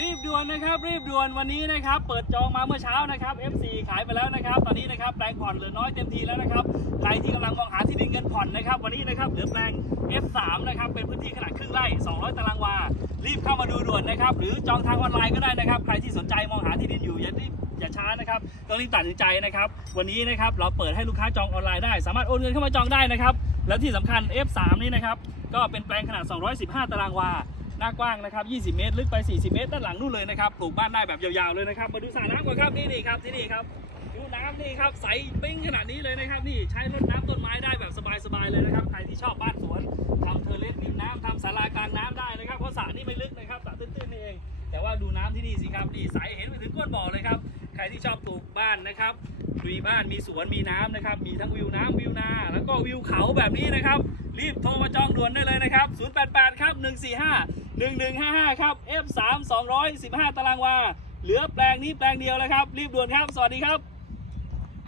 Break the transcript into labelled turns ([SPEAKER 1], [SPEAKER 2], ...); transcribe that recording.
[SPEAKER 1] รีบด่วนนะครับรีบด่วนวันนี้นะครับ เปิดจองมาเมื่อเช้านะครับ F4 ขายไปแล้วนะครับ ตอนนี้นะครับแปลงผ่อนเหลือน้อยเต็มทีแล้วนะครับใครที่กำลังมองหาที่ดินเงินผ่อนนะครับ วันนี้นะครับเหลือแปลง F3 นะครับเป็นพื้นที่ขนาดครึ่งไร่ 200 ตารางวา รีบเข้ามาดูด่วนนะครับ หรือจองทางออนไลน์ก็ได้นะครับ ใครที่สนใจมองหาที่ดินอยู่อย่ารีบอย่าช้านะครับต้องรีบตัดสินใจนะครับ วันนี้นะครับเราเปิดให้ลูกค้าจองออนไลน์ได้ สามารถโอนเงินเข้ามาจองได้นะครับ แล้วที่สำคัญ F3 นี่นะครับก็เป็นแปลงขนาด 215 ตารางวา หน้ากว้างนะครับ 20 เมตร ลึกไป 40 เมตร ด้านหลังนู่นเลยนะครับ ปลูกบ้านได้แบบยาวๆเลยนะครับ มาดูสระน้ำก่อนครับ นี่นี่ครับที่นี่ครับดูน้ำนี่ครับ ใสปิ้งขนาดนี้เลยนะครับ นี่ใช้รดน้ำต้นไม้ได้แบบสบายๆเลยนะครับ ใครที่ชอบบ้านสวนทำเทเลสริมน้ำทำศาลากลางน้ำได้นะครับ เพราะสระนี่ไม่ลึกนะครับ สระตื้นๆนี่เอง แต่ว่าดูน้ำที่นี่สิครับ นี่ใสเห็นไปถึงก้นบ่อเลยครับ ใครที่ชอบปลูกบ้านนะครับมีบ้านมีสวนมีน้ำนะครับ มีทั้งวิวน้ำวิวนา แล้วก็วิวเขาแบบนี้นะครับ รีบโทรมาจองด่วนได้เลยนะครับ 088 ครับ 145 1155 ครับ F3 215 ตารางวา เหลือแปลงนี้แปลงเดียวแล้วครับ รีบด่วนครับ สวัสดีครับ